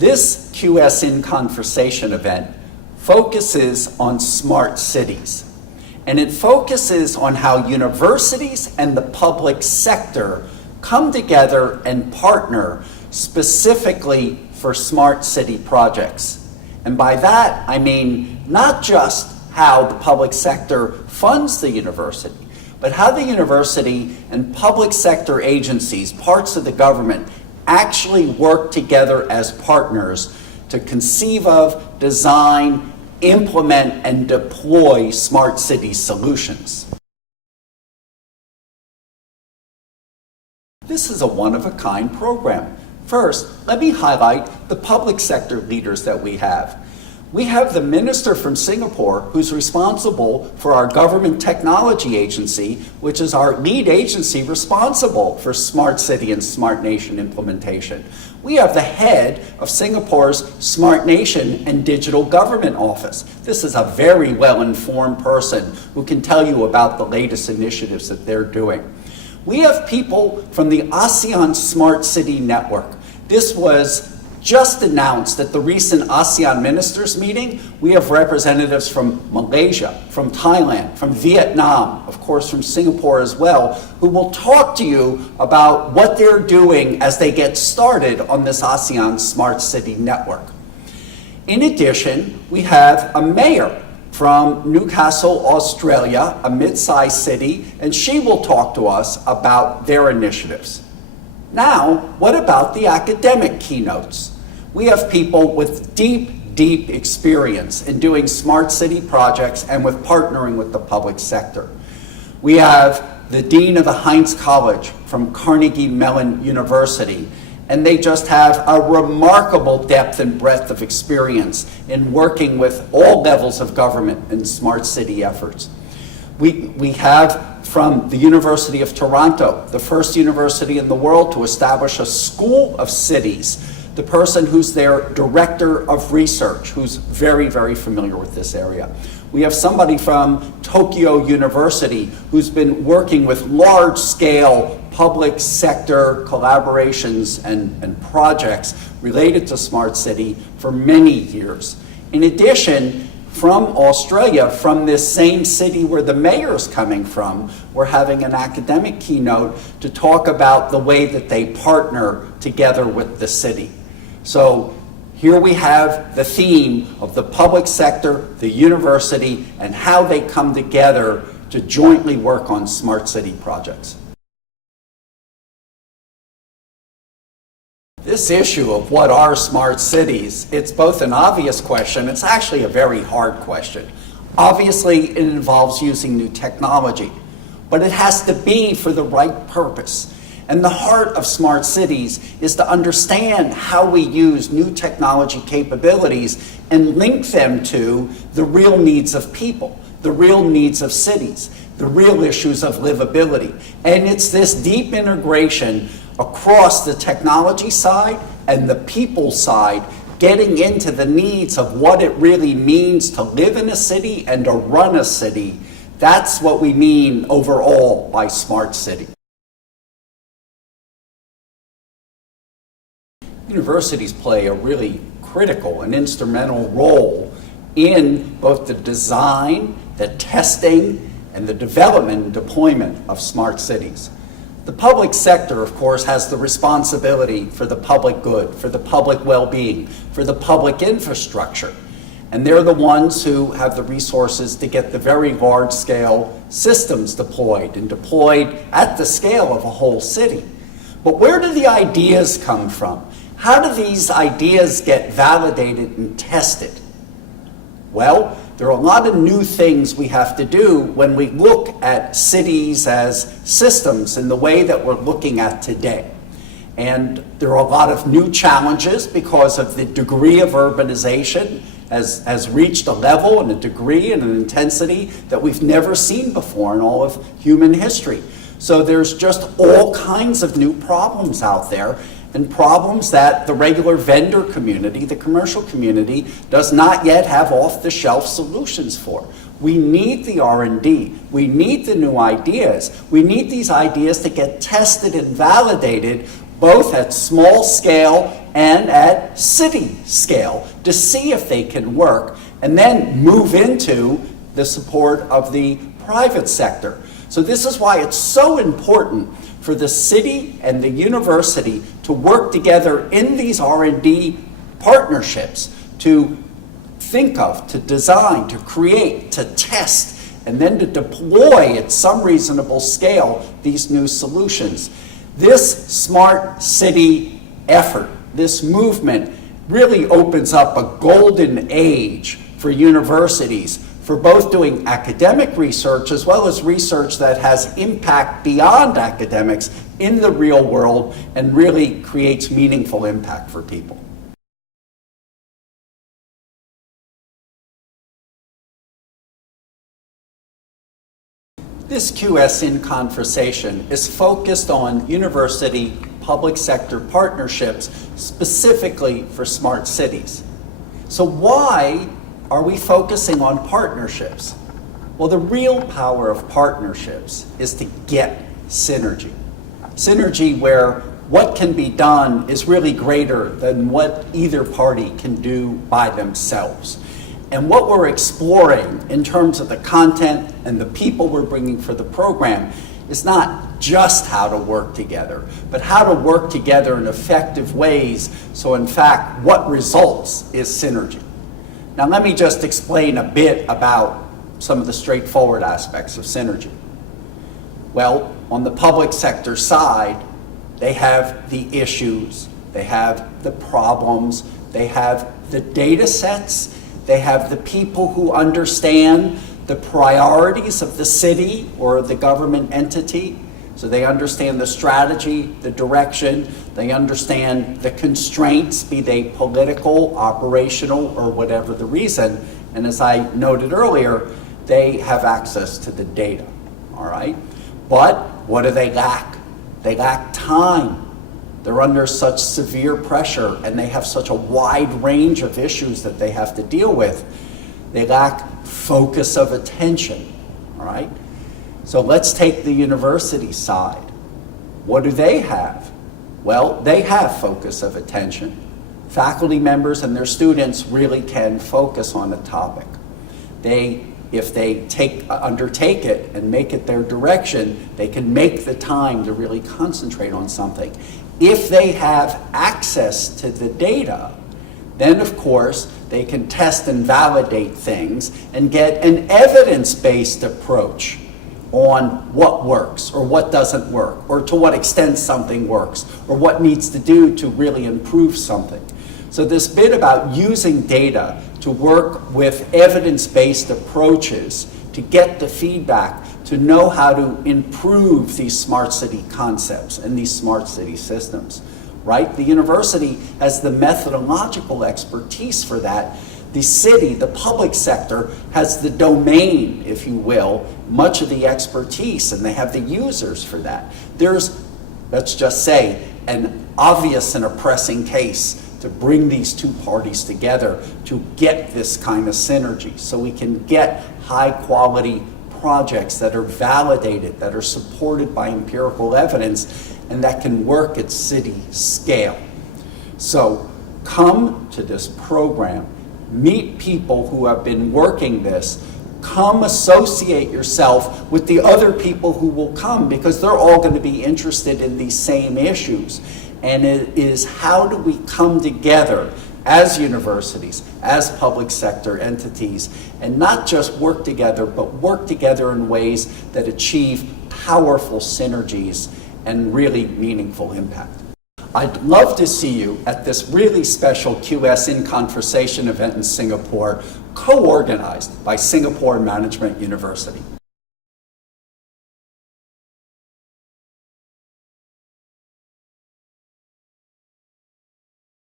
This QS in Conversation event focuses on smart cities. And it focuses on how universities and the public sector come together and partner specifically for smart city projects. And by that, I mean not just how the public sector funds the university, but how the university and public sector agencies, parts of the government, actually work together as partners to conceive of, design, implement, and deploy smart city solutions. This is a one-of-a-kind program. First, let me highlight the public sector leaders that we have. We have the minister from Singapore who's responsible for our government technology agency, which is our lead agency responsible for smart city and smart nation implementation. We have the head of Singapore's Smart Nation and Digital Government Office. This is a very well-informed person who can tell you about the latest initiatives that they're doing. We have people from the ASEAN Smart City Network. This was just announced at the recent ASEAN ministers meeting. We have representatives from Malaysia, from Thailand, from Vietnam, of course from Singapore as well, who will talk to you about what they're doing as they get started on this ASEAN Smart City Network. In addition, we have a mayor from Newcastle, Australia, a mid-sized city, and she will talk to us about their initiatives. Now, what about the academic keynotes? We have people with deep experience in doing smart city projects and with partnering with the public sector. We have the Dean of the Heinz College from Carnegie Mellon University, and they just have a remarkable depth and breadth of experience in working with all levels of government in smart city efforts. We have from the University of Toronto, the first university in the world to establish a school of cities, the person who's their director of research, who's very familiar with this area. We have somebody from Tokyo University who's been working with large-scale public sector collaborations and projects related to smart city for many years. In addition, from Australia, from this same city where the mayor's coming from, we're having an academic keynote to talk about the way that they partner together with the city. So here we have the theme of the public sector, the university, and how they come together to jointly work on smart city projects. This issue of what are smart cities, it's both an obvious question, it's actually a very hard question. Obviously, it involves using new technology, but it has to be for the right purpose. And the heart of smart cities is to understand how we use new technology capabilities and link them to the real needs of people, the real needs of cities, the real issues of livability. And it's this deep integration across the technology side and the people side, getting into the needs of what it really means to live in a city and to run a city. That's what we mean overall by smart city. Universities play a really critical and instrumental role in both the design, the testing, and the development and deployment of smart cities. The public sector, of course, has the responsibility for the public good, for the public well-being, for the public infrastructure. And they're the ones who have the resources to get the very large-scale systems deployed, and deployed at the scale of a whole city. But where do the ideas come from? How do these ideas get validated and tested? Well, there are a lot of new things we have to do when we look at cities as systems in the way that we're looking at today. And there are a lot of new challenges because of the degree of urbanization has reached a level and a degree and an intensity that we've never seen before in all of human history. So there's just all kinds of new problems out there, and problems that the regular vendor community, the commercial community, does not yet have off-the-shelf solutions for. We need the R&D. We need the new ideas. We need these ideas to get tested and validated both at small scale and at city scale to see if they can work, and then move into the support of the private sector. So this is why it's so important for the city and the university to work together in these R&D partnerships to think of, to design, to create, to test, and then to deploy at some reasonable scale these new solutions. This smart city effort, this movement, really opens up a golden age for universities for both doing academic research as well as research that has impact beyond academics in the real world and really creates meaningful impact for people. This QS in conversation is focused on university public sector partnerships specifically for smart cities. So why are we focusing on partnerships? Well, the real power of partnerships is to get synergy. Synergy where what can be done is really greater than what either party can do by themselves. And what we're exploring in terms of the content and the people we're bringing for the program is not just how to work together, but how to work together in effective ways so in fact what results is synergy. Now let me just explain a bit about some of the straightforward aspects of synergy. Well, on the public sector side, they have the issues, they have the problems, they have the data sets, they have the people who understand the priorities of the city or the government entity. So they understand the strategy, the direction, they understand the constraints, be they political, operational, or whatever the reason. And as I noted earlier, they have access to the data, all right? But what do they lack? They lack time. They're under such severe pressure and they have such a wide range of issues that they have to deal with. They lack focus of attention, all right? So let's take the university side. What do they have? Well, they have focus of attention. Faculty members and their students really can focus on a topic. If they undertake it and make it their direction, they can make the time to really concentrate on something. If they have access to the data, then of course they can test and validate things and get an evidence-based approach on what works or what doesn't work, or to what extent something works, or what needs to do to really improve something. So this bit about using data to work with evidence-based approaches to get the feedback, to know how to improve these smart city concepts and these smart city systems, right? The university has the methodological expertise for that. The city, the public sector, has the domain, if you will, much of the expertise, and they have the users for that. There's, let's just say, an obvious and a pressing case to bring these two parties together to get this kind of synergy so we can get high quality projects that are validated, that are supported by empirical evidence, and that can work at city scale. So come to this program, meet people who have been working this, come associate yourself with the other people who will come, because they're all going to be interested in these same issues. And it is how do we come together as universities, as public sector entities, and not just work together, but work together in ways that achieve powerful synergies and really meaningful impact. I'd love to see you at this really special QS in Conversation event in Singapore, co-organized by Singapore Management University.